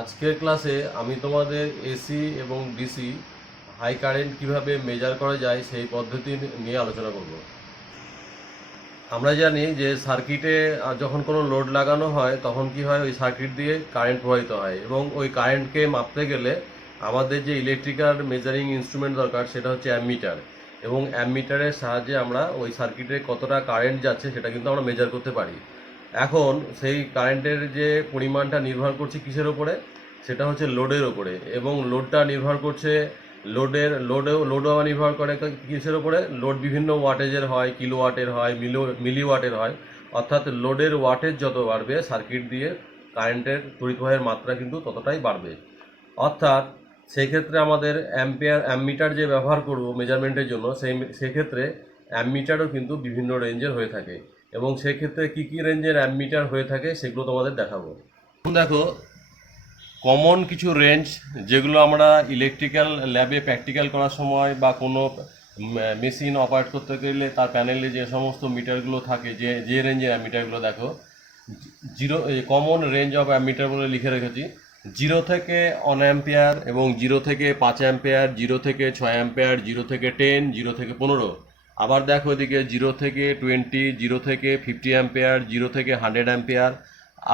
আজকের ক্লাসে আমি তোমাদের এসি এবং ডিসি হাই কারেন্ট কিভাবে মেজার করা যায় সেই পদ্ধতি নিয়ে আলোচনা করব। আমরা জানি যে সার্কিটে যখন কোনো লোড লাগানো হয় তখন কি হয়, ওই সার্কিট দিয়ে কারেন্ট প্রবাহিত হয় এবং ওই কারেন্টকে মাপতে গেলে আমাদের যে ইলেকট্রিক্যাল মেজারিং ইনস্ট্রুমেন্ট দরকার সেটা হচ্ছে অ্যামমিটার, এবং অ্যামমিটারের সাহায্যে আমরা ওই সার্কিটে কতটা কারেন্ট যাচ্ছে সেটা কিন্তু আমরা মেজার করতে পারি। এখন সেই কারেন্টের যে পরিমাণটা নির্ভর করছে কিসের ওপরে, সেটা হচ্ছে লোডের ওপরে, এবং লোডটা নির্ভর করছে লোডও আবার নির্ভর করে কিসের ওপরে। লোড বিভিন্ন ওয়াটেজের হয়, কিলো ওয়াটের হয়, মিলি ওয়াটের হয়। অর্থাৎ লোডের ওয়াটেজ যত বাড়বে সার্কিট দিয়ে কারেন্টের তড়িৎ প্রবাহের মাত্রা কিন্তু ততটাই বাড়বে। অর্থাৎ সেই ক্ষেত্রে আমাদের অ্যামমিটার যে ব্যবহার করব মেজারমেন্টের জন্য, সেক্ষেত্রে অ্যামমিটারও কিন্তু বিভিন্ন রেঞ্জের হয়ে থাকে, এবং সেক্ষেত্রে কী কী রেঞ্জের অ্যামমিটার হয়ে থাকে সেগুলো তোমাদের দেখাবো। এখন দেখো, কমন কিছু রেঞ্জ যেগুলো আমরা ইলেকট্রিক্যাল ল্যাবে প্র্যাকটিক্যাল করার সময় বা কোনো মেশিন অপারেট করতে গেলে তার প্যানেলে যে সমস্ত মিটারগুলো থাকে, যে রেঞ্জের অ্যামিটারগুলো দেখো, zero common range of ammeter বলে লিখে রেখেছি। 0 থেকে 1 অ্যাম্পিয়ার, এবং 0 থেকে 5 অ্যাম্পিয়ার, 0 থেকে 6 অ্যাম্পিয়ার, 0 থেকে 10, 0 থেকে 15। আবার দেখো এদিকে 0 থেকে 20, 0 থেকে 50 অ্যাম্পিয়ার, 0 থেকে 100 অ্যাম্পিয়ার,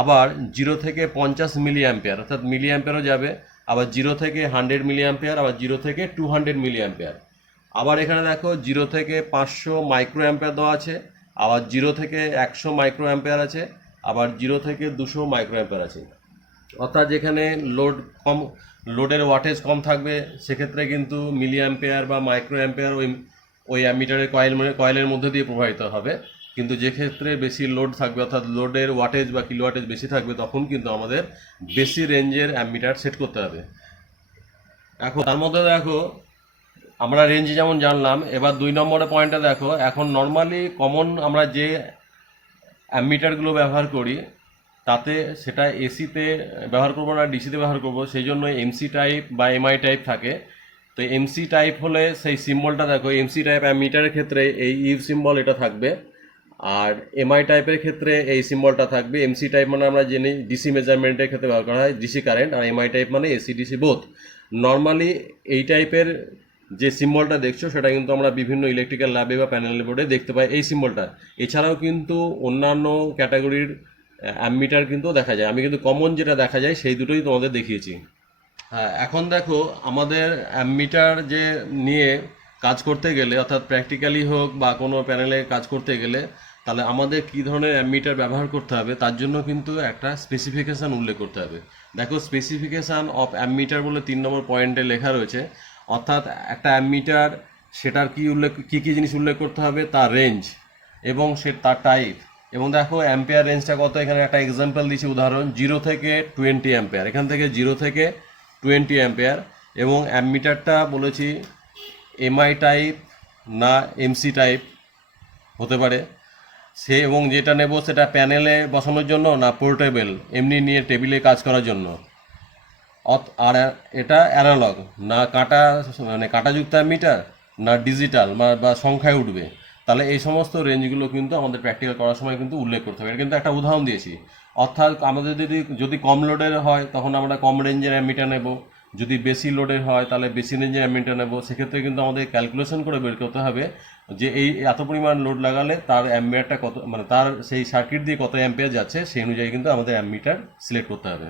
আবার 0 থেকে 50 মিলি অ্যাম্পিয়ার, অর্থাৎ মিলি অ্যাম্পিয়ারও যাবে। আবার 0 থেকে 100 মিলি অ্যাম্পিয়ার, আবার 0 থেকে 200 মিলি অ্যাম্পিয়ার। আবার এখানে দেখো 0 থেকে 500 মাইক্রো অ্যাম্পিয়ার দেওয়া আছে, আবার 0 থেকে 100 মাইক্রো অ্যাম্পিয়ার আছে, আবার 0 থেকে 200 মাইক্রো অ্যাম্পিয়ার আছে। অর্থাৎ যেখানে লোড কম, লোডের ওয়াটেজ কম থাকবে সেক্ষেত্রে কিন্তু মিলি অ্যাম্পিয়ার বা মাইক্রো অ্যাম্পিয়ার ওই অ্যামিটারের কয়েলের মধ্যে দিয়ে প্রবাহিত হবে। কিন্তু যে ক্ষেত্রে বেশি লোড থাকবে, অর্থাৎ লোডের ওয়াটেজ বা কিলো ওয়াটেজ বেশি থাকবে, তখন কিন্তু আমাদের বেশি রেঞ্জের অ্যামিটার সেট করতে হবে। এখন তার মধ্যে দেখো আমরা রেঞ্জ যেমন জানলাম, এবার 2 নম্বরে পয়েন্টটা দেখো। এখন নর্মালি কমন আমরা যে অ্যামিটারগুলো ব্যবহার করি তাতে সেটা এসিতে ব্যবহার করবো না ডিসিতে ব্যবহার করব, সেই জন্য এমসি টাইপ বা এমআই টাইপ থাকে। তো এমসি টাইপ হলে সেই সিম্বলটা দেখো, এমসি টাইপ অ্যামিটারের ক্ষেত্রে এই ইউ সিম্বল এটা থাকবে, আর এমআই টাইপের ক্ষেত্রে এই সিম্বলটা থাকবে। এমসি টাইপ মানে আমরা জেনে ডিসি মেজারমেন্টের ক্ষেত্রে ব্যবহার করা হয়, ডিসি কারেন্ট, আর এমআই টাইপ মানে এসি ডিসি বোথ। নর্মালি এই টাইপের যে সিম্বলটা দেখছো সেটা কিন্তু আমরা বিভিন্ন ইলেকট্রিক্যাল ল্যাবে বা প্যানেল বোর্ডে দেখতে পাই এই সিম্বলটা। এছাড়াও কিন্তু অন্যান্য ক্যাটাগরির অ্যামমিটার কিন্তু দেখা যায়, আমি কিন্তু কমন যেটা দেখা যায় সেই দুটোই তোমাদের দেখিয়েছি। হ্যাঁ, এখন দেখো আমাদের অ্যামমিটার যে নিয়ে কাজ করতে গেলে, অর্থাৎ প্র্যাকটিক্যালি হোক বা কোনো প্যানেলে কাজ করতে গেলে, তাহলে আমাদের কী ধরনের অ্যামমিটার ব্যবহার করতে হবে তার জন্য কিন্তু একটা স্পেসিফিকেশান উল্লেখ করতে হবে। দেখো, স্পেসিফিকেশান অফ অ্যামমিটার বলে 3 নম্বর পয়েন্টে লেখা রয়েছে। অর্থাৎ একটা অ্যামমিটার সেটার কী কী জিনিস উল্লেখ করতে হবে, তার রেঞ্জ এবং তার টাইপ। এবং দেখো অ্যাম্পিয়ার রেঞ্জটা কত, এখানে একটা এক্সাম্পল দিচ্ছি, উদাহরণ 0 থেকে 20 অ্যাম্পিয়ার, এখান থেকে 0 থেকে 20 অ্যাম্পিয়ার। এবং অ্যামমিটারটা বলেছি এমআই টাইপ না এমসি টাইপ হতে পারে সে, এবং যেটা নেব সেটা প্যানেলে বসানোর জন্য না পোর্টেবল এমনি নিয়ে টেবিলে কাজ করার জন্য। আর এটা অ্যানালগ না কাঁটা, মানে কাঁটাযুক্ত অ্যামমিটার, না ডিজিটাল বা সংখ্যায় উঠবে। তাহলে এই সমস্ত রেঞ্জগুলো কিন্তু আমাদের প্র্যাকটিক্যাল করার সময় কিন্তু উল্লেখ করতে হবে। এটা কিন্তু একটা উদাহরণ দিয়েছি। অর্থাৎ আমাদের যদি কম লোডের হয় তখন আমরা কম রেঞ্জের অ্যামমিটার নেব, যদি বেশি লোডের হয় তাহলে বেশি রেঞ্জের অ্যামমিটার নেব। সেক্ষেত্রে কিন্তু আমাদের ক্যালকুলেশন করে বের করতে হবে যে এই এত পরিমাণ লোড লাগালে তার অ্যাম্পিয়ারটা কত, মানে তার সেই সার্কিট দিয়ে কত অ্যাম্পিয়ার যাচ্ছে সেই অনুযায়ী কিন্তু আমাদের অ্যামমিটার সিলেক্ট করতে হবে।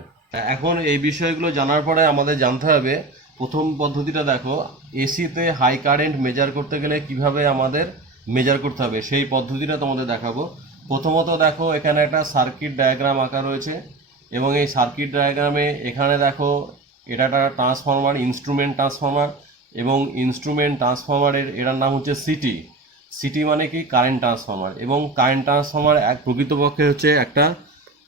এখন এই বিষয়গুলো জানার পরে আমাদের জানতে হবে, প্রথম পদ্ধতিটা দেখো, এসিতে হাই কারেন্ট মেজার করতে গেলে কিভাবে আমাদের মেজার করতে হবে সেই পদ্ধতিটা তোমাদের দেখাবো। প্রথমত দেখো, এখানে একটা সার্কিট ডায়াগ্রাম আঁকা রয়েছে, এবং এই সার্কিট ডায়াগ্রামে এখানে দেখো এটা একটা ট্রান্সফরমার, ইনস্ট্রুমেন্ট ট্রান্সফরমার, এবং ইনস্ট্রুমেন্ট ট্রান্সফরমারের এটার নাম হচ্ছে সিটি। সিটি মানে কি, কারেন্ট ট্রান্সফরমার। এবং কারেন্ট ট্রান্সফরমার প্রকৃতপক্ষে হচ্ছে একটা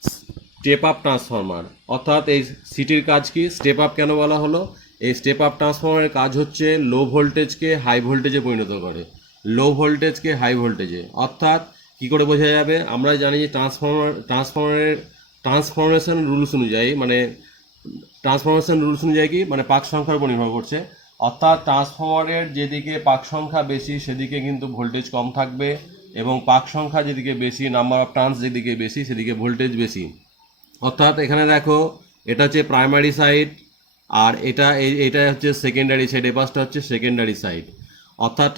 স্টেপ আপ ট্রান্সফরমার। অর্থাৎ এই সিটির কাজ কি, স্টেপ আপ কেন বলা হলো, এই স্টেপ আপ ট্রান্সফরমারের কাজ হচ্ছে লো ভোল্টেজকে হাই ভোল্টেজে পরিণত করে, লো ভোল্টেজকে হাই ভোল্টেজে। অর্থাৎ কি করে বোঝা যাবে, আমরা জানি যে ট্রান্সফরমেশন রুলস অনুযায়ী, মানে ট্রান্সফরমেশন রুলস অনুযায়ী কি, মানে পাক সংখ্যার উপর নির্ভর করছে। অর্থাৎ ট্রান্সফরমারের যেদিকে পাক সংখ্যা বেশি সেদিকে কিন্তু ভোল্টেজ কম থাকবে, এবং পাক সংখ্যা যেদিকে বেশি, নাম্বার অফ টার্নস যেদিকে বেশি সেদিকে ভোল্টেজ বেশি। অর্থাৎ এখানে দেখো এটা হচ্ছে প্রাইমারি সাইড, আর এটা হচ্ছে সেকেন্ডারি সাইড, এই পাশটা হচ্ছে সেকেন্ডারি সাইড। অর্থাৎ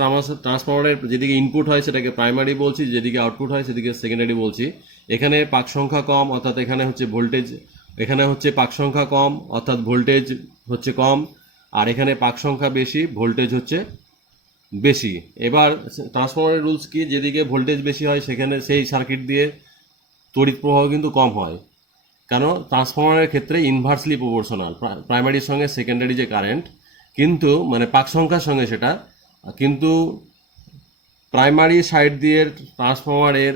ট্রান্সফরমারের যেদিকে ইনপুট হয় সেটাকে প্রাইমারি বলছি, যেদিকে আউটপুট হয় সেদিকে সেকেন্ডারি বলছি। এখানে পাক সংখ্যা কম, অর্থাৎ এখানে হচ্ছে ভোল্টেজ, এখানে হচ্ছে পাক সংখ্যা কম অর্থাৎ ভোল্টেজ হচ্ছে কম, আর এখানে পাক সংখ্যা বেশি, ভোল্টেজ হচ্ছে বেশি। এবার ট্রান্সফরমারের রুলস কি, যেদিকে ভোল্টেজ বেশি হয় সেখানে সেই সার্কিট দিয়ে তড়িৎ প্রবাহ কিন্তু কম হয়, কেন ট্রান্সফরমারের ক্ষেত্রে ইনভার্সলি প্রপোর্শনাল প্রাইমারির সঙ্গে সেকেন্ডারি যে কারেন্ট, কিন্তু মানে পাক সংখ্যার সঙ্গে সেটা, কিন্তু প্রাইমারি সাইড দিয়ে ট্রান্সফরমারের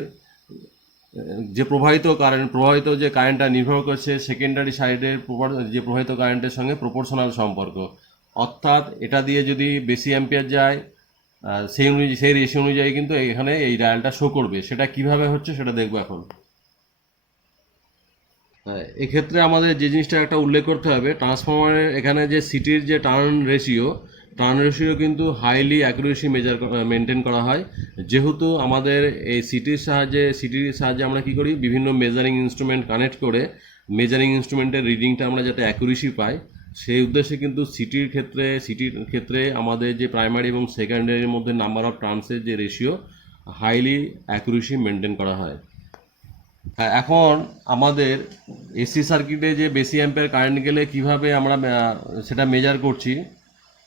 যে প্রবাহিত যে কারেন্টটা নির্ভর করছে সেকেন্ডারি সাইডের যে প্রবাহিত কারেন্টের সঙ্গে প্রপোর্শনাল সম্পর্ক। অর্থাৎ এটা দিয়ে যদি বেশি অ্যাম্পিয়ার যায় সেই রেশিও অনুযায়ী কিন্তু এখানে এই ডায়ালটা শো করবে। সেটা কিভাবে হচ্ছে সেটা দেখবো এখন। এক্ষেত্রে আমাদের যে জিনিসটা একটা উল্লেখ করতে হবে, ট্রান্সফরমারের এখানে যে সিটির যে টার্ন রেশিও কিন্তু হাইলি অ্যাকুরেসি মেনটেন করা হয়। যেহেতু আমাদের এই সিটির সাহায্যে আমরা কি করি, বিভিন্ন মেজারিং ইনস্ট্রুমেন্ট কানেক্ট করে মেজারিং ইনস্ট্রুমেন্টের রিডিংটা আমরা যাতে অ্যাকুরেসি পাই, সেই উদ্দেশ্যে কিন্তু সিটির ক্ষেত্রে আমাদের যে প্রাইমারি এবং সেকেন্ডারির মধ্যে নাম্বার অফ টার্নসের যে রেশিও হাইলি অ্যাকুরেসি মেনটেন করা হয়। এখন আমাদের এসি সার্কিটে যে বেশি অ্যাম্পের কারেন্ট গেলে কিভাবে আমরা সেটা মেজার করছি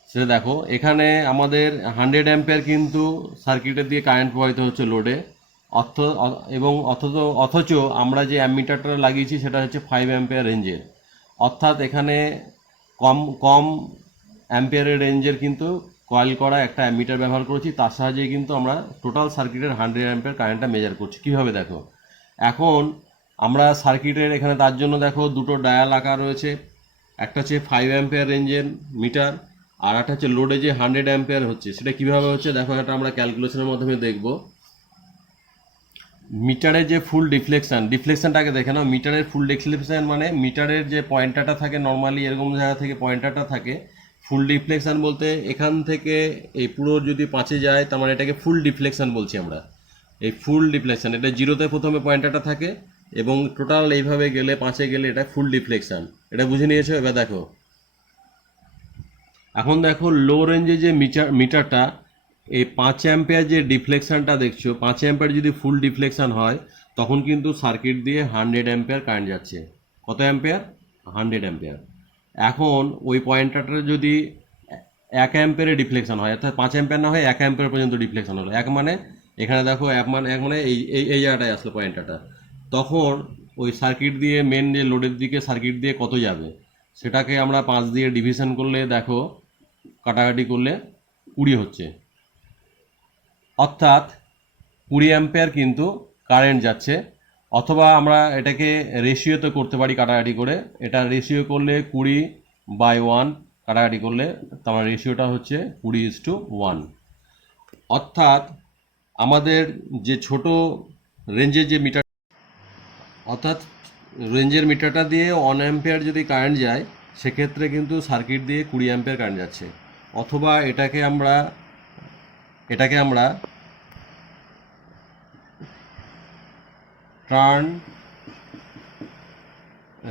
সেটা দেখো। এখানে আমাদের 100 অ্যাম্পের কিন্তু সার্কিটের দিয়ে কারেন্ট প্রবাহিত হচ্ছে লোডে, অথচ আমরা যে অ্যামিটারটা লাগিয়েছি সেটা হচ্ছে 5 অ্যাম্পেয়ার রেঞ্জের। অর্থাৎ এখানে কম অ্যাম্পিয়ারের রেঞ্জের কিন্তু কয়েল করা একটা অ্যামিটার ব্যবহার করেছি, তার সাহায্যে কিন্তু আমরা টোটাল সার্কিটের 100 অ্যাম্পিয়ার কারেন্টটা মেজার করছি। কীভাবে দেখো, এখন আমরা সার্কিটের এখানে তার জন্য দেখো দুটো ডায়াল আঁকা রয়েছে, একটা হচ্ছে 5 অ্যাম্পিয়ার রেঞ্জের মিটার, আর একটা হচ্ছে লোডে যে 100 অ্যাম্পিয়ার হচ্ছে। সেটা কীভাবে হচ্ছে দেখো, এটা আমরা ক্যালকুলেশনের মাধ্যমে দেখব। মিটারের যে ফুল ডিফ্লেকশনটাকে দেখে নাও। মিটারের ফুল ডিফ্লেকশন মানে মিটারের যে পয়েন্টারটা থাকে, নর্মালি এরকম জায়গা থেকে পয়েন্টারটা থাকে। ফুল ডিফ্লেকশন বলতে এখান থেকে এই পুরো যদি 5-এ যায়, তার মানে এটাকে ফুল ডিফ্লেকশন বলছি আমরা। এই ফুল ডিফ্লেকশন, এটা 0-তে প্রথমে পয়েন্টারটা থাকে এবং টোটাল এইভাবে গেলে 5-এ গেলে এটা ফুল ডিফ্লেকশন। এটা বুঝে নিয়েছো? এবার দেখো, এখন দেখো লো রেঞ্জে যে মিটারটা, এই 5 অ্যাম্পিয়ার যে ডিফ্লেকশনটা দেখছো, 5 অ্যাম্পিয়ার যদি ফুল ডিফ্লেকশন হয় তখন কিন্তু সার্কিট দিয়ে 100 অ্যাম্পিয়ার কারেন্ট যাচ্ছে। কত অ্যাম্পিয়ার? 100 অ্যাম্পিয়ার। এখন ওই পয়েন্টারটা যদি 1 অ্যাম্পিয়ারে ডিফ্লেকশন হয়, অর্থাৎ 5 অ্যাম্পিয়ার না হয় 1 অ্যাম্পিয়ার পর্যন্ত ডিফ্লেকশন হলো, এক মানে এখানে দেখো এক মানে এই জায়গাটায় আসলো পয়েন্টারটা, তখন ওই সার্কিট দিয়ে মেন যে লোডের দিকে সার্কিট দিয়ে কত যাবে সেটাকে আমরা 5 দিয়ে ডিভিশন করলে দেখো, কাটাকাটি করলে 20 হচ্ছে। অর্থাৎ 20 অ্যাম্পিয়ার কিন্তু কারেন্ট যাচ্ছে। অথবা আমরা এটাকে রেশিওতে করতে পারি কাটাকাটি করে। এটা রেশিও করলে 20/1 কাটাকাটি করলে তোমার রেশিওটা হচ্ছে 20:1। অর্থাৎ আমাদের যে ছোট রেঞ্জের যে মিটার, অর্থাৎ রেঞ্জের মিটারটা দিয়ে 1 অ্যাম্পিয়ার যদি কারেন্ট যায়, সেক্ষেত্রে কিন্তু সার্কিট দিয়ে 20 অ্যাম্পিয়ার কারেন্ট যাচ্ছে। অথবা এটাকে আমরা টার্ন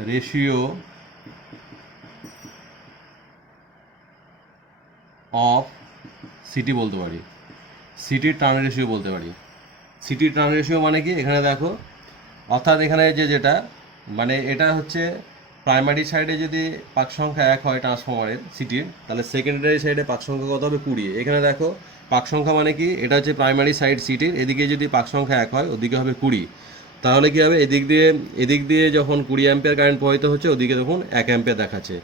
রেশিও অফ সিটি বলতে পারি, সিটির টার্ন রেশিও বলতে পারি। সিটির টার্ন রেশিও মানে কি, এখানে দেখো, অর্থাৎ এখানে যেটা মানে এটা হচ্ছে প্রাইমারি সাইডে যদি পাক সংখ্যা 1 হয় ট্রান্সফরমারের সিটির, তাহলে সেকেন্ডারি সাইডে পাক সংখ্যা কত হবে? 20। এখানে দেখো পাক সংখ্যা মানে কি, এটা হচ্ছে প্রাইমারি সাইড সিটির, এদিকে যদি পাক সংখ্যা 1 হয় ওদিকে হবে 20। তাহলে কি হবে, এদিক দিয়ে যখন 20 অ্যাম্পিয়ার কারেন্ট প্রবাহিত হচ্ছে, ওদিকে তখন 1 অ্যাম্পিয়ার দেখাচ্ছে।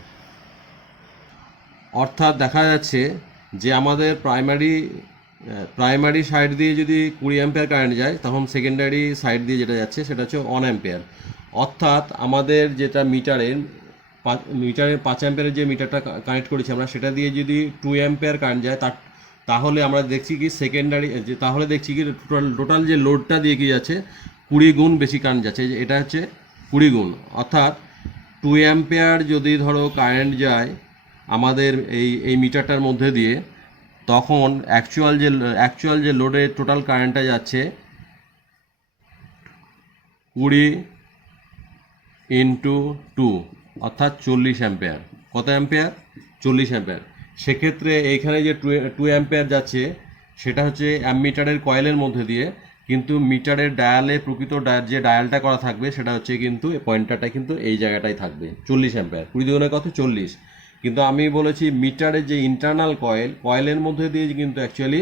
অর্থাৎ দেখা যাচ্ছে যে আমাদের প্রাইমারি সাইড দিয়ে যদি 20 অ্যাম্পিয়ার কারেন্ট যায়, তখন সেকেন্ডারি সাইড দিয়ে যেটা যাচ্ছে সেটা হচ্ছে 1 অ্যাম্পিয়ার। অর্থাৎ আমাদের যেটা মিটারের 5 অ্যাম্পিয়ারের যে মিটারটা কানেক্ট করেছি আমরা, সেটা দিয়ে যদি 2 অ্যাম্পিয়ার কারেন্ট যায়, তাহলে আমরা দেখছি কি টোটাল যে লোডটা দিয়ে কি যাচ্ছে, 20 গুণ বেশি কারেন্ট যাচ্ছে। এটা হচ্ছে 20 গুণ। অর্থাৎ 2 অ্যাম্পিয়ার যদি ধরো কারেন্ট যায় আমাদের এই মিটারটার মধ্যে দিয়ে, তখন অ্যাকচুয়াল যে লোডে টোটাল কারেন্টটা যাচ্ছে 20 × 2, অর্থাৎ 40 অ্যাম্পেয়ার। কত অ্যাম্পেয়ার? 40 অ্যাম্পেয়ার। সেক্ষেত্রে এইখানে যে 2 অ্যাম্পেয়ার যাচ্ছে সেটা হচ্ছে অ্যামমিটারের কয়েলের মধ্যে দিয়ে, কিন্তু মিটারের ডায়ালে প্রকৃত যে ডায়ালটা করা থাকবে সেটা হচ্ছে কিন্তু পয়েন্টারটা কিন্তু এই জায়গাটাই থাকবে 40 অ্যাম্পেয়ার। 20 দুগুণে কত? 40। কিন্তু আমি বলেছি মিটারের যে ইন্টারনাল কয়েলের মধ্যে দিয়ে কিন্তু অ্যাকচুয়ালি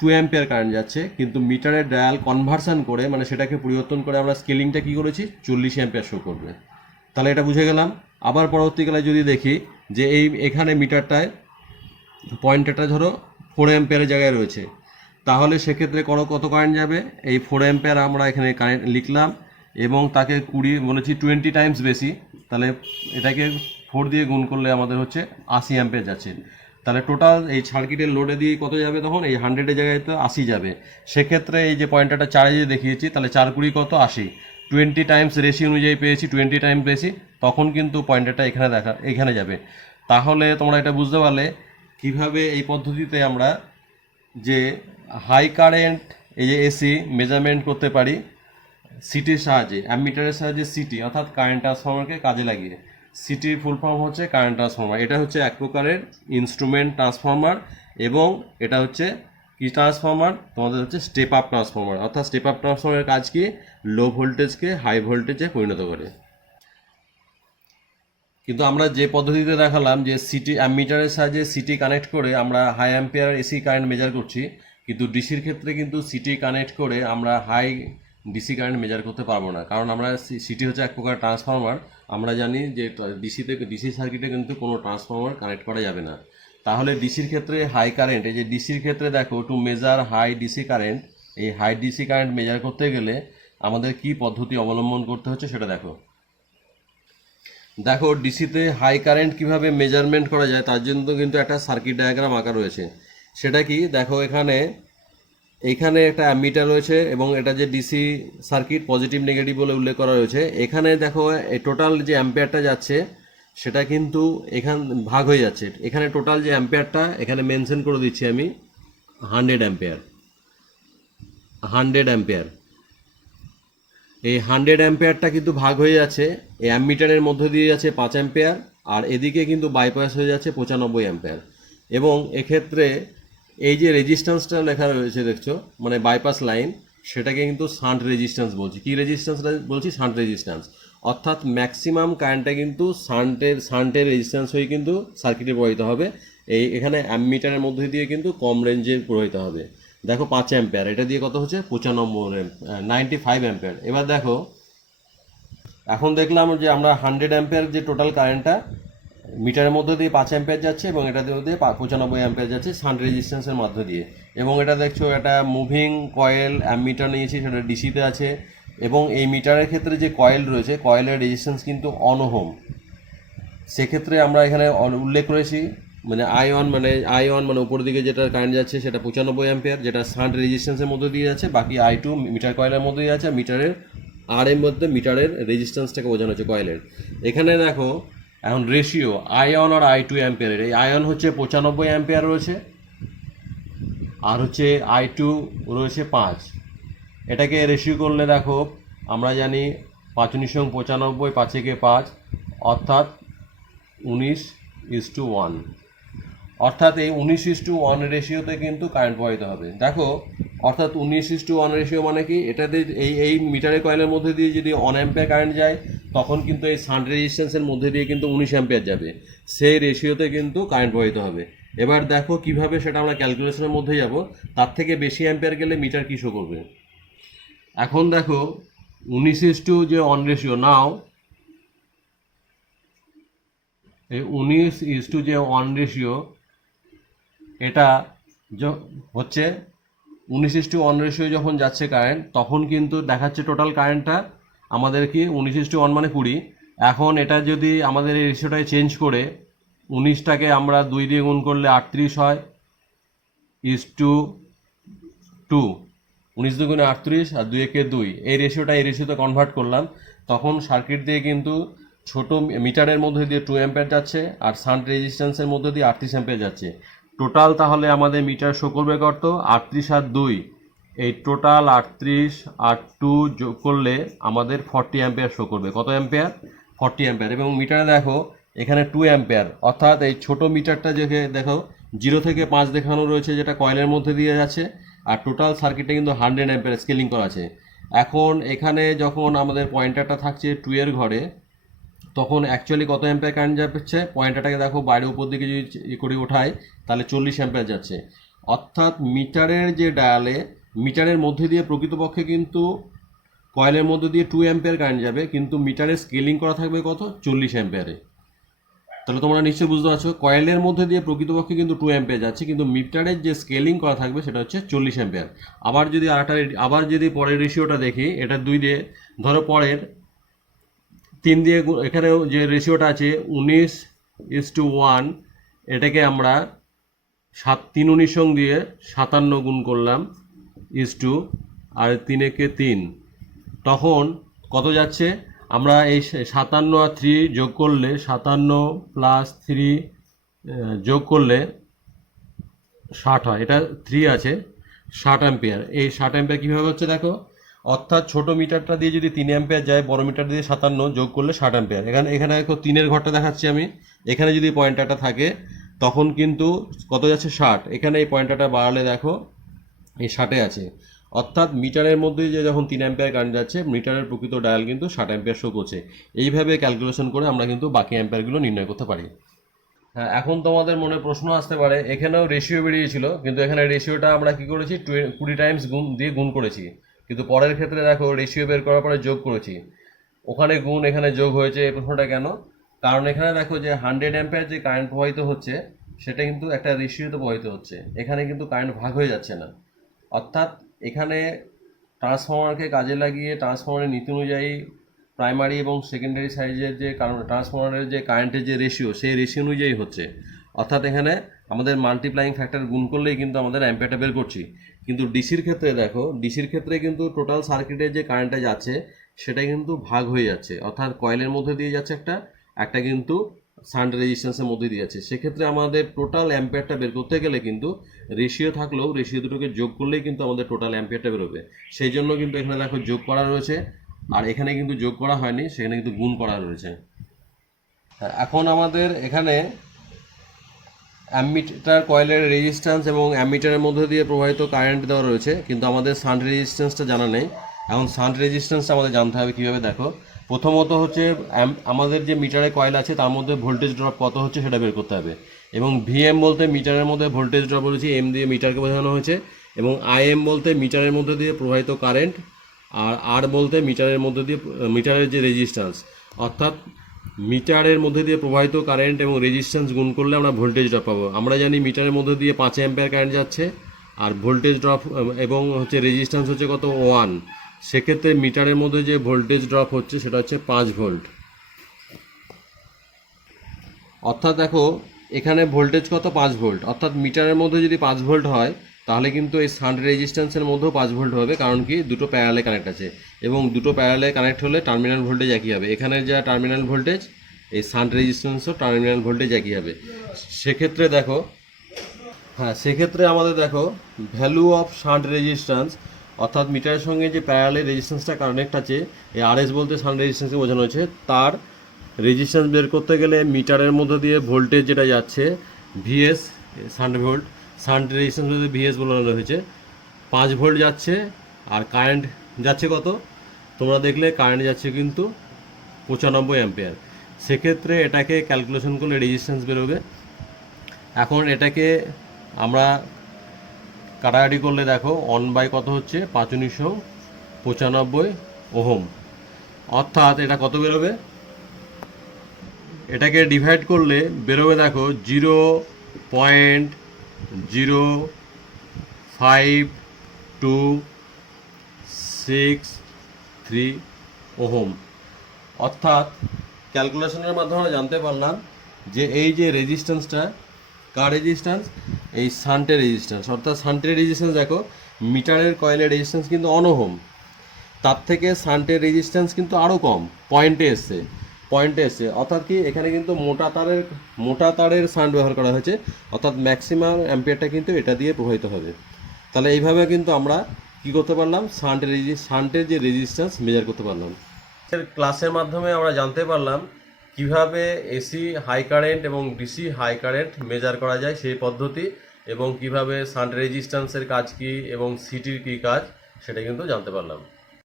2 অ্যাম্পিয়ার কারেন্ট যাচ্ছে, কিন্তু মিটারের ডায়াল কনভার্সন করে মানে সেটাকে পরিবর্তন করে আমরা স্কেলিংটা কী করেছি 40 অ্যাম্পিয়ার শো করবে। তাহলে এটা বুঝে গেলাম। আবার পরবর্তীকালে যদি দেখি যে এখানে মিটারটায় পয়েন্টারটা ধরো 4 অ্যাম্পিয়ারের জায়গায় রয়েছে, তাহলে সেক্ষেত্রে কত কারেন্ট যাবে? এই 4 অ্যাম্পিয়ার আমরা এখানে কারেন্ট লিখলাম এবং তাকে 20 বলেছি 20 টাইমস বেশি, তাহলে এটাকে 4 দিয়ে গুণ করলে আমাদের হচ্ছে 80 অ্যাম্পিয়ার যাচ্ছে। তাহলে টোটাল এই সার্কিটের লোডে দিয়ে কত যাবে তখন? এই 100-এর জায়গায় তো 80 যাবে। সেক্ষেত্রে এই যে পয়েন্টারটা 4-এ যে দেখিয়েছি, তাহলে 4 20 কত? 80। 20 টাইমস রেশিও অনুযায়ী পেয়েছি 20 টাইমস বেশি, তখন কিন্তু পয়েন্টারটা এখানে যাবে। তাহলে তোমরা এটা বুঝতে পারলে কিভাবে এই পদ্ধতিতে আমরা যে হাই কারেন্ট এই যে এসি মেজারমেন্ট করতে পারি সিটির সাহায্যে, অ্যামমিটারের সাহায্যে সিটি অর্থাৎ কারেন্ট ট্রান্সফর্মারকে কাজে লাগিয়ে। সিটির ফুল ফর্ম হচ্ছে কারেন্ট ট্রান্সফর্মার। এটা হচ্ছে এক প্রকারের ইনস্ট্রুমেন্ট ট্রান্সফর্মার এবং এটা হচ্ছে কি ট্রান্সফর্মার? তোমাদের হচ্ছে স্টেপ আপ ট্রান্সফর্মার। অর্থাৎ স্টেপ আপ ট্রান্সফর্মারের কাজ কি? লো ভোল্টেজকে হাই ভোল্টেজে পরিণত করে। কিন্তু আমরা যে পদ্ধতিতে দেখালাম যে সিটি অ্যামমিটারের সাহায্যে সিটি কানেক্ট করে আমরা high ampere AC current measure করছি, কিন্তু ডিসির ক্ষেত্রে কিন্তু সিটি কানেক্ট করে আমরা হাই ডিসি কারেন্ট মেজার করতে পারবো না, কারণ আমরা সিটি হচ্ছে এক প্রকার ট্রান্সফর্মার। আমরা জানি যে ডিসি সার্কিটে কিন্তু কোনো ট্রান্সফর্মার কানেক্ট করা যাবে না। তাহলে ডিসির ক্ষেত্রে হাই কারেন্ট, এই যে ডিসির ক্ষেত্রে দেখো to measure high DC current, এই হাই ডিসি কারেন্ট মেজার করতে গেলে আমাদের কি পদ্ধতি অবলম্বন করতে হচ্ছে সেটা দেখো। দেখো ডিসিতে হাই কারেন্ট কিভাবে মেজারমেন্ট করা যায় তার জন্য কিন্তু একটা সার্কিট ডায়াগ্রাম আঁকা রয়েছে। সেটা কি? দেখো এইখানে একটা অ্যামিটার রয়েছে এবং এটা যে ডিসি সার্কিট পজিটিভ নেগেটিভ বলে উল্লেখ করা রয়েছে। এখানে দেখো এই টোটাল যে অ্যাম্পিয়ারটা যাচ্ছে সেটা কিন্তু ভাগ হয়ে যাচ্ছে। এখানে টোটাল যে অ্যাম্পিয়ারটা এখানে মেনশন করে দিচ্ছি আমি 100 অ্যাম্পিয়ার। এই 100 অ্যাম্পিয়ারটা কিন্তু ভাগ হয়ে যাচ্ছে, এই অ্যামমিটারের মধ্যে দিয়ে যাচ্ছে 5 অ্যাম্পিয়ার, আর এদিকে কিন্তু বাইপাস হয়ে যাচ্ছে 95 অ্যাম্পিয়ার। এবং এক্ষেত্রে এই যে রেজিস্ট্যান্সটা লেখা রয়েছে দেখছো, মানে বাইপাস লাইন, সেটাকে কিন্তু শান্ট রেজিস্ট্যান্স বলছি। কী রেজিস্ট্যান্সটা বলছি? Shunt resistance. অর্থাৎ ম্যাক্সিমাম কারেন্টটা কিন্তু শান্টের রেজিস্ট্যান্স হয়ে কিন্তু সার্কিটে প্রবাহিত হবে। এখানে অ্যামমিটারের মধ্যে দিয়ে কিন্তু কম রেঞ্জে প্রবাহিত হবে। দেখো 5 অ্যাম্পিয়ার, এটা দিয়ে কত হচ্ছে? 95 অ্যাম্পিয়ার। এবার দেখো এখন দেখলাম যে আমরা 100 অ্যাম্পিয়ার যে টোটাল কারেন্টটা মিটারের মধ্যে দিয়ে 5 অ্যাম্পিয়ার যাচ্ছে এবং এটা দিয়ে 95 অ্যাম্পিয়ার যাচ্ছে শান্ট রেজিস্ট্যান্সের মধ্যে দিয়ে। এবং এটা দেখছো একটা মুভিং কয়েল অ্যামমিটার নিয়েছি, সেটা ডিসিতে আছে। এবং এই মিটারের ক্ষেত্রে যে কয়েল রয়েছে, কয়েলের রেজিস্ট্যান্স কিন্তু অনওহম। সেক্ষেত্রে আমরা এখানে উল্লেখ করেছি মানে আই ওয়ান মানে উপর দিকে যেটা কারেন্ট যাচ্ছে সেটা 95 অ্যাম্পিয়ার, যেটা শান্ট রেজিস্ট্যান্সের মধ্যে দিয়ে যাচ্ছে। বাকি I2 মিটার কয়েলের মধ্যে দিয়ে যাচ্ছে। মিটারের আর এর মধ্যে মিটারের রেজিস্ট্যান্সটাকে বোঝানো হচ্ছে কয়েলের। এখানে দেখো এখন রেশিও I1 আর I2 অ্যাম্পিয়ারের। এই I1 হচ্ছে 95 অ্যাম্পিয়ার রয়েছে, আর হচ্ছে I2 রয়েছে 5। এটাকে রেশিও করলে দেখো আমরা জানি 5 × 95, 5 × 5 অর্থাৎ 19:1। অর্থাৎ এই 19:1 রেশিওতে কিন্তু কারেন্ট প্রবাহিত হবে। দেখো অর্থাৎ 19:1 রেশিও মানে কি? এটাতে এই মিটারের কয়েলের মধ্যে দিয়ে যদি 1 অ্যাম্পিয়ার কারেন্ট যায়, তখন কিন্তু এই শান্ট রেজিস্ট্যান্সের মধ্যে দিয়ে কিন্তু 19 অ্যাম্পিয়ার যাবে। সেই রেশিওতে কিন্তু কারেন্ট প্রবাহিত হবে। এবার দেখো কিভাবে সেটা আমরা ক্যালকুলেশনের মধ্যে যাব। তার থেকে বেশি অ্যাম্পিয়ার গেলে মিটার কি শো করবে। এখন দেখো 19:1 রেশিও নাও, এই 19:1 রেশিও এটা হচ্ছে 19:1 রেশিও যখন যাচ্ছে কারেন্ট, তখন কিন্তু দেখাচ্ছে টোটাল কারেন্টটা আমাদের কি 19:1 মানে 20। এখন এটা যদি আমাদের এই রেশিওটাকে চেঞ্জ করে 19টাকে আমরা 2 দিয়ে গুণ করলে 38 হয়, 2:2। 19 দুগুণে 38 আর 2 একে 2, এই রেশিওতে কনভার্ট করলাম। তখন সার্কিট দিয়ে কিন্তু ছোট মিটারের মধ্যে দিয়ে 2 অ্যাম্পিয়ার যাচ্ছে আর শান্ট রেজিস্ট্যান্সের মধ্যে দিয়ে 38 অ্যাম্পিয়ার যাচ্ছে। টোটাল তাহলে আমাদের মিটার শো করবে কত? 38 আর 2, এই টোটাল 38 আর 2 যোগ করলে আমাদের 40 অ্যাম্পিয়ার শো করবে। কত অ্যাম্পিয়ার? 40 অ্যাম্পিয়ার। এবং মিটারে দেখো এখানে 2 অ্যাম্পিয়ার, অর্থাৎ এই ছোট মিটারটা যে দেখো 0 থেকে 5 দেখানো রয়েছে, যেটা কয়েলের মধ্যে দিয়ে যাচ্ছে, আর টোটাল সার্কিটে কিন্তু 100 অ্যাম্পিয়ার স্কেলিং করা আছে। এখন এখানে যখন আমাদের পয়েন্টারটা থাকছে 2 এর ঘরে, তখন অ্যাকচুয়ালি কত অ্যাম্পিয়ার কারেন্ট যাচ্ছে, পয়েন্টারটাকে দেখো বাইরে উপর দিকে যদি করে ওঠায় তাহলে 40 অ্যাম্পিয়ার যাচ্ছে। অর্থাৎ মিটারের যে ডায়ালে, মিটারের মধ্যে দিয়ে প্রকৃতপক্ষে কিন্তু কয়েলের মধ্যে দিয়ে 2 অ্যাম্পিয়ার কারেন্ট যাবে, কিন্তু মিটারের স্কেলিং করা থাকবে কত, 40 অ্যাম্পিয়ারে। তাহলে তোমরা নিশ্চয়ই বুঝতে পারছো কয়েলের মধ্যে দিয়ে প্রকৃতপক্ষে কিন্তু 2 অ্যাম্পিয়ার যাচ্ছে, কিন্তু মিটারের যে স্কেলিং করা থাকবে সেটা হচ্ছে 40 অ্যাম্পিয়ার। আবার যদি পরের রেশিওটা দেখি, এটা 2 দিয়ে, ধরো পরের 3 দিয়ে এখানেও যে রেশিওটা আছে 19:1, এটাকে আমরা 3 19 সঙ্গে দিয়ে 57 গুণ করলাম ইস টু, আর 3 একে 3, তখন কত যাচ্ছে, আমরা এই 57 আর 3 যোগ করলে, 57 প্লাস 3 যোগ করলে 60 হয়, এটা 3 আছে, 60 অ্যাম্পিয়ার। এই 60 অ্যাম্পিয়ার কীভাবে হচ্ছে দেখো, অর্থাৎ ছোট মিটারটা দিয়ে যদি 3 অ্যাম্পিয়ার যায়, বড় মিটার দিয়ে 57 যোগ করলে 60 অ্যাম্পিয়ার। এখানে দেখো 3-এর ঘরটা দেখাচ্ছি আমি, এখানে যদি পয়েন্টারটা থাকে তখন কিন্তু কত যাচ্ছে, 60। এখানে এই পয়েন্টারটা বাড়ালে দেখো এই 60-এ আছে, অর্থাৎ মিটারের মধ্যে যে যখন 3 অ্যাম্পিয়ার কারেন্ট যাচ্ছে, মিটারের প্রকৃত ডায়াল কিন্তু 60 অ্যাম্পিয়ার শো করছে। এইভাবে ক্যালকুলেশন করে আমরা কিন্তু বাকি অ্যাম্পিয়ারগুলো নির্ণয় করতে পারি। হ্যাঁ, এখন তোমাদের মনে প্রশ্ন আসতে পারে, এখানেও রেশিও বেরিয়েছিল, কিন্তু এখানে রেশিওটা আমরা কি করেছি, 20 টাইমস গুণ করেছি, কিন্তু পরের ক্ষেত্রে দেখো রেশিও বের করার পরে যোগ করেছি, ওখানে গুণ এখানে যোগ হয়েছে। এই প্রশ্নটা কেন? কারণ এখানে দেখো যে 100 অ্যাম্পিয়ার যে কারেন্ট প্রবাহিত হচ্ছে, সেটা কিন্তু একটা রেশিওতে প্রবাহিত হচ্ছে, এখানে কিন্তু কারেন্ট ভাগ হয়ে যাচ্ছে না। অর্থাৎ এখানে ট্রান্সফর্মারকে কাজে লাগিয়ে ট্রান্সফর্মারের নীতি অনুযায়ী প্রাইমারি এবং সেকেন্ডারি সাইজের যে কারণ ট্রান্সফর্মারের যে কারেন্টের যে রেশিও, সেই রেশিও অনুযায়ী হচ্ছে। অর্থাৎ এখানে আমাদের মাল্টিপ্লাইং ফ্যাক্টর গুণ করলেই কিন্তু আমাদের অ্যাম্পিয়ারটা বের করছি। কিন্তু ডিসির ক্ষেত্রে দেখো, ডিসির ক্ষেত্রে কিন্তু টোটাল সার্কিটের যে কারেন্টটা যাচ্ছে সেটা কিন্তু ভাগ হয়ে যাচ্ছে, অর্থাৎ কয়েলের মধ্যে দিয়ে যাচ্ছে একটা কিন্তু শান্ট রেজিস্ট্যান্সের মধ্যে দিয়ে যাচ্ছে। সেক্ষেত্রে আমাদের টোটাল অ্যাম্পিয়ারটা বের করতে গেলে কিন্তু রেশিও থাকলেও রেশিও দুটোকে যোগ করলেই কিন্তু আমাদের টোটাল অ্যাম্পিয়ারটা বেরোবে। সেই জন্য কিন্তু এখানে দেখো যোগ করা রয়েছে, আর এখানে কিন্তু যোগ করা হয়নি, সেখানে কিন্তু গুণ করা রয়েছে। এখন আমাদের এখানে অ্যামিটার কয়েলের রেজিস্ট্যান্স এবং অ্যামিটারের মধ্যে দিয়ে প্রবাহিত কারেন্ট দেওয়া রয়েছে, কিন্তু আমাদের শান্ট রেজিস্ট্যান্সটা জানা নেই। এখন শান্ট রেজিস্ট্যান্সটা আমাদের জানতে হবে কীভাবে। দেখো, প্রথমত হচ্ছে আমাদের যে মিটারে কয়েল আছে তার মধ্যে ভোল্টেজ ড্রপ কত হচ্ছে সেটা বের করতে হবে। এবং ভিএম বলতে মিটারের মধ্যে ভোল্টেজ ড্রপ বলেছি, এম দিয়ে মিটারকে বোঝানো হয়েছে, এবং আইএম বলতে মিটারের মধ্যে দিয়ে প্রবাহিত কারেন্ট, আর আর বলতে মিটারের মধ্যে দিয়ে মিটারের যে রেজিস্ট্যান্স, অর্থাৎ মিটারের মধ্যে দিয়ে প্রবাহিত কারেন্ট এবং রেজিস্ট্যান্স গুণ করলে আমরা ভোল্টেজ ড্রপ পাবো। আমরা জানি মিটারের মধ্যে দিয়ে 5 অ্যাম্পিয়ার কারেন্ট যাচ্ছে, আর ভোল্টেজ ড্রপ এবং হচ্ছে রেজিস্ট্যান্স হচ্ছে কত, 1। সেক্ষেত্রে মিটারের মধ্যে যে ভোল্টেজ ড্রপ হচ্ছে সেটা হচ্ছে 5 ভোল্ট। অর্থাৎ দেখো এখানে ভোল্টেজ কত, 5 ভোল্ট। অর্থাৎ মিটারের মধ্যে যদি 5 ভোল্ট হয় তাহলে কিন্তু এই শান্ট রেজিস্ট্যান্সের মধ্যেও 5 ভোল্ট হবে, কারণ কি দুটো প্যারালে কানেক্ট আছে, এবং দুটো প্যারালে কানেক্ট হলে টার্মিনাল ভোল্টেজ একই হবে। এখানে যা টার্মিনাল ভোল্টেজ, এই শান্ট রেজিস্ট্যান্সও টার্মিনাল ভোল্টেজ একই হবে। সেক্ষেত্রে দেখো, সেক্ষেত্রে আমাদের দেখো ভ্যালু অফ শান্ট রেজিস্ট্যান্স, অর্থাৎ মিটারের সঙ্গে যে প্যারালে রেজিস্ট্যান্সটা কানেক্ট আছে, এই আরএস বলতে শান্ট রেজিস্ট্যান্সকে বোঝানো হয়েছে, তার রেজিস্ট্যান্স বের করতে গেলে মিটারের মধ্যে দিয়ে ভোল্টেজ যেটা যাচ্ছে ভিএস, শান্ট রেজিস্ট্যান্স মধ্যে ভিএস বলানো হয়েছে, 5 ভোল্ট যাচ্ছে, আর কারেন্ট যাচ্ছে কত, তোমরা দেখলে কারেন্ট যাচ্ছে কিন্তু 95 অ্যাম্পিয়ার। সেক্ষেত্রে এটাকে ক্যালকুলেশন করলে রেজিস্ট্যান্স বেরোবে। এখন এটাকে আমরা কাটাকাটি করলে দেখো 1 বাই কত হচ্ছে, 5,995 ওহম। অর্থাৎ এটা কত বেরোবে, এটাকে ডিভাইড করলে বেরোবে দেখো 0.0526 ওহম। অর্থাৎ ক্যালকুলেশনের মাধ্যমে আমরা জানতে পারলাম যে এই যে রেজিস্ট্যান্সটা, কার রেজিস্ট্যান্স, এই শান্টের রেজিস্ট্যান্স। অর্থাৎ শান্টের রেজিস্ট্যান্স দেখো, মিটারের কয়েলের রেজিস্ট্যান্স কিন্তু অনওহম, তার থেকে শান্টের রেজিস্ট্যান্স কিন্তু আরও কম, পয়েন্টে এসছে। অর্থাৎ কি এখানে কিন্তু মোটা তারের শান্ট ব্যবহার করা হয়েছে, অর্থাৎ ম্যাক্সিমাম অ্যাম্পিয়ারটা কিন্তু এটা দিয়ে প্রবাহিত হবে। তাহলে এইভাবে কিন্তু আমরা কি করতে পারলাম, শান্টের যে রেজিস্ট্যান্স মেজার করতে পারলাম। ক্লাসের মাধ্যমে আমরা জানতে পারলাম কিভাবে এসি হাই কারেন্ট এবং ডিসি হাই কারেন্ট মেজার করা যায় সেই পদ্ধতি, এবং কিভাবে শান্ট রেজিস্ট্যান্সের কাজ কী এবং সিটির কী কাজ সেটা কিন্তু জানতে পারলাম।